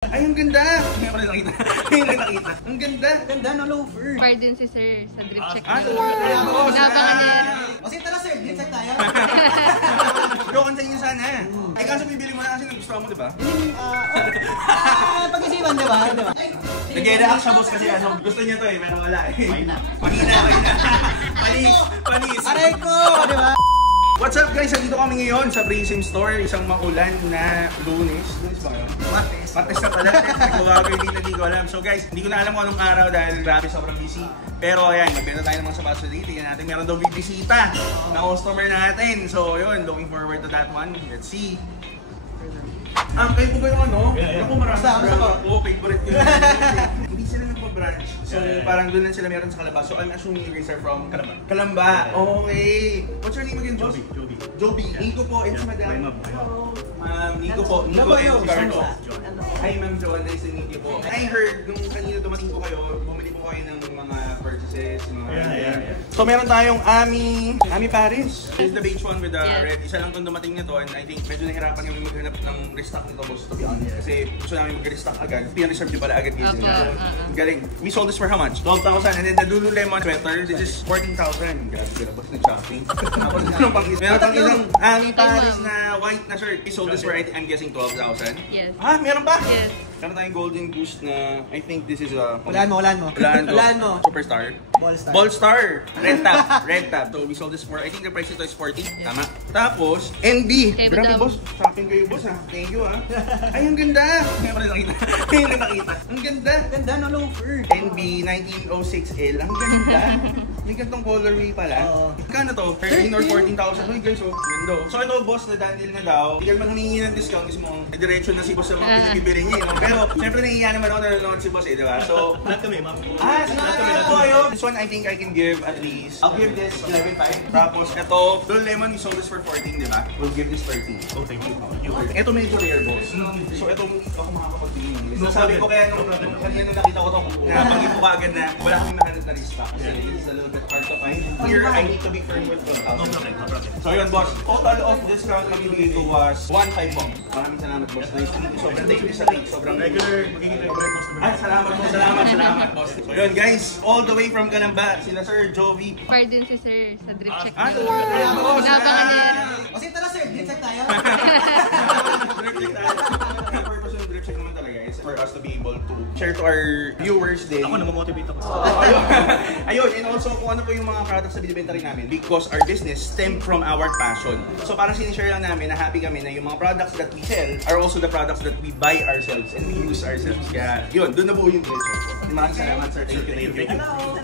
Ay, ang ganda! Ngayon ko na nakita. Ngayon ko nakita. Ang ganda! Ganda no loafer. Pardon si sir sa drip check. Napakan O sige tara sir, drip check tayo. Joke sa inyo sana. Ay, kaso bibili mo na kasi nagustuhan mo, di ba? Pag-isipan, di ba? Nag-react siya, boss, kasi ano, gusto niya to eh, pero wala eh. Mahina. Panis. Aray ko, di ba? What's up guys? Nandito kami ngayon sa Prism Store, isang maulan na Lunes. Lunes ba yun? Martes na pala. Hindi ko alam. So guys, hindi ko na alam kung anong araw dahil grabe sobrang busy. Pero ayan, magbenta tayo ng mga sapatos dito. Tingnan natin, meron daw bibisita na customer natin. So yun, looking forward to that one. Let's see. Kayo po ba yung ano? Ako marami sa favorite ko. Hindi sila nagpa-branch. So parang doon lang sila meron sa Calamba. So I'm assuming you guys are from Calamba. Okay. What's your name again, Joby? Joby. Nico po, it's Madam. Nico po. Nico and Carlo. Hi Ma'am Joan, nice to meet you po. I heard nung kanina dumating po kayo, bumili po kayo ng mga purchases. So meron tayong Ami Paris. This is the beige one with the red. Isa lang itong dumating na to and I think medyo nahirapan kami maghanap ng restock nito, boss, to be honest. Kasi gusto namin mag-restock agad. Pina-reserve nyo pala agad dito. Galing. We sold this for how much? 12,000. And then the Lululemon sweater, this is 14,000. Grabe sila, boss, nag-shopping. Tapos meron pang isang Ami Paris na white na shirt. We sold this for, I'm guessing, 12,000. Yes. Meron pa? Yes. Meron tayong golden goose na, I think this is a... Walaan mo. Superstar. Ballstar. Ballstar. Red tab. So we sold this for, I think the price ito is 40. Tama. Tapos, NB. Grabe, boss. Shopping kayo, boss, ha. Thank you, ha. Ay, ang ganda. Ngayon ko na nakita. Ang ganda. Ganda no loafer. NB 1906L. Ang ganda. May gantong colorway pala. Kano to? 13 or 14,000. Uy guys, oh. Ganda. So ito, boss, na Daniel na daw. Hindi ka man humingi ng discount kasi mo diretso na si boss sa mga pinibili niya, no? Pero, syempre nahihiya naman ako na nanonood si boss, eh, di ba? So, lahat kami, ma'am. Lahat po kayo. This one, I think I can give at least, I'll give this 11.5. Tapos, ito, Lululemon, we sold this for 14, di ba? We'll give this 13. Oh, thank you. Ito medyo rare, boss. So, ito, hindi ako makakapag-tingin. Nasabi ko kaya nung kanina nakita ko ito, napagin ko agad na wala kaming nahanap na restock. Kasi this is a little bit hard to find. Here, I need to be firm with 12,000. So, yun, boss. Total of discount na bibigay ko was 1.5 po. Maraming salamat, boss. Nice to meet you. Sobrang thank you sa link. Sobrang Regular customer. Salamat, boss. So, yun, guys. All the way from Calamba, sila Sir Joby. Pardon si sir sa drip check. O sige tara sir, drip check tayo. The purpose of drip check naman talaga is for us to be able to share to our viewers din. Ako namomotivate ako. Ayun, and also kung ano po yung mga products na binibenta rin namin because our business stemmed from our passion. So parang sinishare lang namin na happy kami na yung mga products that we sell are also the products that we buy ourselves and we use ourselves. Kaya yun, doon na po yung diretso. Maraming salamat, sir. Thank you. Hello.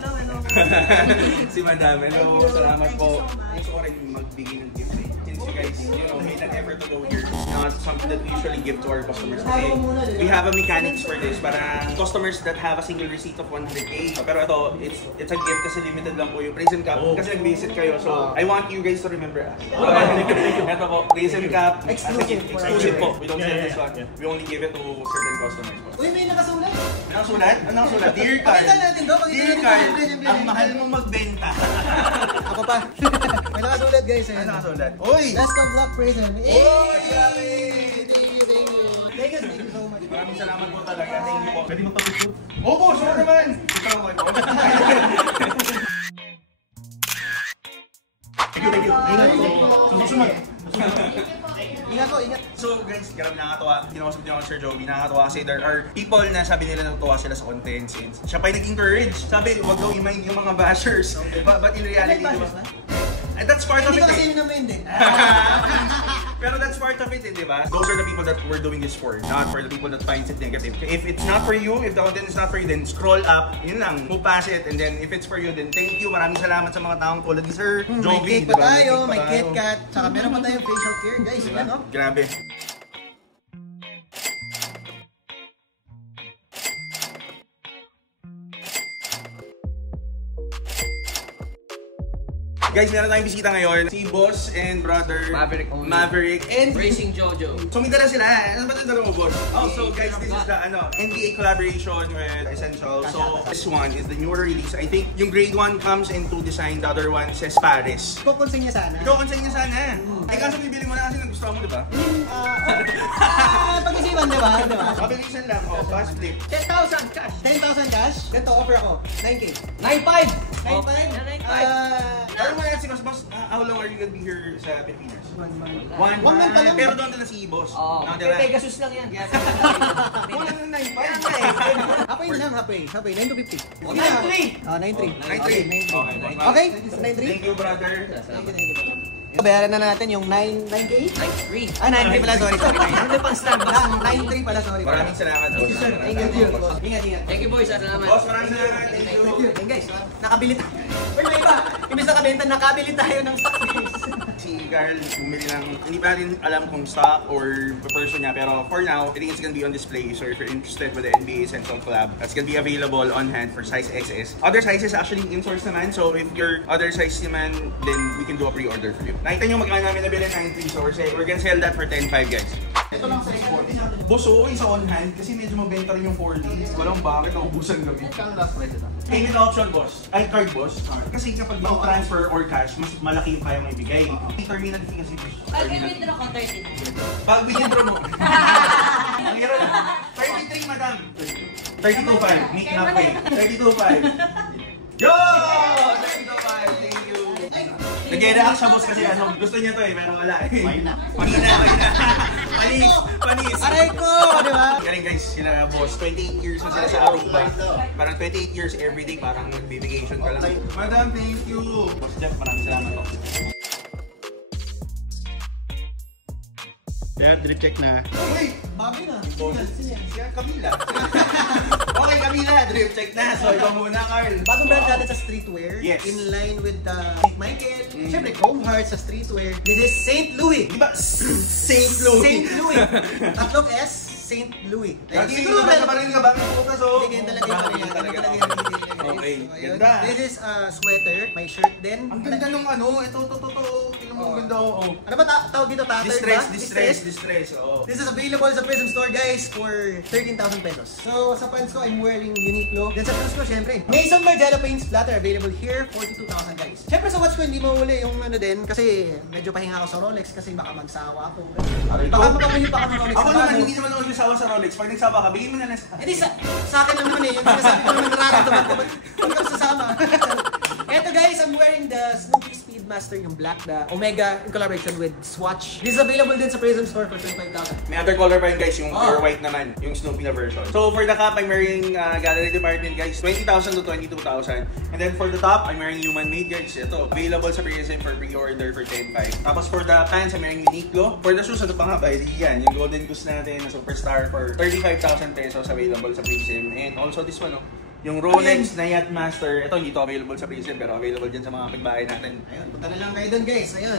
Si Madam, hello. Salamat po. Gusto ko rin magbigay ng gift. Since you guys, made an effort to go here. Not something that we usually give to our customers. Kasi we have a mechanics for this. Para customers that have a single receipt of 100K. Pero ito, it's a gift kasi limited lang po yung Prism Cup. Kasi nag-visit kayo. So, I want you guys to remember us. Ito po, Prism Cup. Exclusive po. We don't sell this one. We only give it to certain customers po. Uy, may nakasulat. Anong sulat? Anong sulat? Dear Carl. Pakita natin do. Dear Carl, ang mahal mong magbenta. Ako pa. May nakasulat guys. Ano nakasulat? Uy! Best of luck, Prism. Uy! Grabe! Thank you so much. Maraming salamat po talaga. Thank you po. Pwede magpapicture? Opo, sure naman! Ito lang ko. Thank you. Susunod. Ingat ko, ingat. So guys, grabe nakakatawa. Kinausap niyo ako Sir Joby, nakakatawa kasi there are people na sabi nila natutuwa sila sa content since siya pa yung nag-encourage. Sabi, wag daw i-mind yung mga bashers. But in reality, diba? And that's part of it. Hindi ko kasi yun naman din. Pero that's part of it, di ba? Those are the people that we're doing this for, not for the people that finds it negative. If it's not for you, if the content is not for you, then scroll up, yun lang, move past it, and then if it's for you, then thank you. Maraming salamat sa mga taong tulad ni Sir Joby. May cake pa tayo, may KitKat, tsaka meron pa tayong facial care, guys. Diba? Yan, oh. Grabe. Guys, meron tayong bisita ngayon. Si Boss and brother Maverick And Racing Jojo. So may dala sila. Ano ba ito dala mo, Boss? Oh, so guys, this is the NBA collaboration with Essential. So this one is the newer release. I think yung grade 1 comes in two design. The other one says Paris. Kukonsin niya sana. Ikaw, konsen niya sana. Ay, kaso bibili mo na kasi nagustuhan mo, di ba? Pag-isipan, di ba? Mabilisan lang. Oh, fast flip. 10,000 cash. 10,000 cash. Ganito, offer ako. 9K. 9,500. 9,500? Ano mo yan si Boss? How long are you gonna be here sa Pilipinas? 1 month. 1 month pa lang. Pero doon na si Boss. Oo. Nakatira. Pegasus lang yan. Wala nang 9.5. Halfway lang, halfway. 9 to 50. 9,300. 9,300. 9.3. Okay? 9,300? Thank you, brother. Bayaran na natin yung 9K? 9,300. 9K pala, sorry. Ano pang Starbucks mo? 9,300 pala, sorry. Maraming salamat. Thank you, sir. Thank you. Ingat. Thank you boys, salamat. Boss, maraming salamat. Thank you. Ayun guys, nakabili tayo. Or may iba, imbes na kabenta, nakabili tayo ng stock guys. Si Carl bumili ng, hindi pa rin alam kung stock or person niya, pero for now, I think it's gonna be on display. So if you're interested with the NBA Essential Collab, that's gonna be available on hand for size XS. Other sizes actually in-source naman, so if your other size naman, then we can do a pre-order for you. Nakita nyo magkano namin nabili 9.3, so we're gonna sell that for 10.5 guys. Ito lang sa export. Boss, okay sa on hand kasi medyo mabenta rin yung 4D. Walang bakit, naubusan kami. Payment option, boss. Ay, card, boss. Kasi kapag yung transfer or cash, mas malaki yung kaya mo ibigay. Terminal fee kasi, boss. Pag withdraw ko 39. Pag withdraw mo. Ang hira na. 33, madam. 32.5. Meet halfway. 32.5. Yo! 32.5. Thank you. Nag-react siya, boss, kasi ano, gusto niya to eh, pero wala eh. Mahina. Panis. Aray ko, di ba? Galing guys, sila boss, 28 years na sila sa Aruba. Parang 28 years everyday, parang nag-vacation ka lang. Madam, thank you. Boss Jeff, maraming salamat po. Kaya drip check na. Uy! Bago na. Siya, Camila. Okay, Camila, drip check na. So, ikaw muna, Carl. Bagong brand natin sa streetwear. Yes. In line with the Michael. Siyempre, Chrome Hearts sa streetwear. This is St. Louis. Di ba? St. Louis. St. Louis. Tatlong S, St. Louis. Siguro meron pa rin ka ba? So, Hindi, ganyan talaga yan. talaga. Okay, Ayun. ganda. This is a sweater. May shirt din. Ang ganda nung ano, ito. Tingnan mo, ang ganda. Oh. Ano ba tawag dito? Tattered ba? Distress. Oh. This is available sa Prism Store guys for 13,000 pesos. So sa pants ko, I'm wearing Uniqlo. Then sa shoes ko, syempre, Mason Margiela Paint Splatter available here, 42,000 guys. Syempre sa watch ko, hindi mawala yung ano din kasi medyo pahinga ako sa Rolex kasi baka magsawa ako. Aray ko. Baka makamulit pa ako ng Rolex. Ako naman, hindi naman ako nagsawa sa Rolex. Pag nagsawa ka, bigyan mo na lang sa... Hindi, sa akin lang naman eh. Yung sinasabi ko naman nararamdaman ko. Huwag ka sasama. Eto guys, I'm wearing the Snoopy Speedmaster, yung black, the Omega in collaboration with Swatch. This is available din sa Prism Store for 25,000. May other color pa yun guys, yung pure white naman, yung Snoopy na version. So for the cap, I'm wearing gallery department guys, 20,000 to 22,000. And then for the top, I'm wearing Human Made guys. Ito, available sa Prism for pre-order for 10.5. Tapos for the pants, I'm wearing Uniqlo. For the shoes, ano pa nga ba? Yan, yung Golden Goose natin na Superstar for 35,000 pesos available sa Prism. And also this one, yung Rolex na Yacht Master, ito hindi to available sa Prism pero available dyan sa mga kapitbahay natin. Ayun, punta na lang kayo dun guys. Ayun.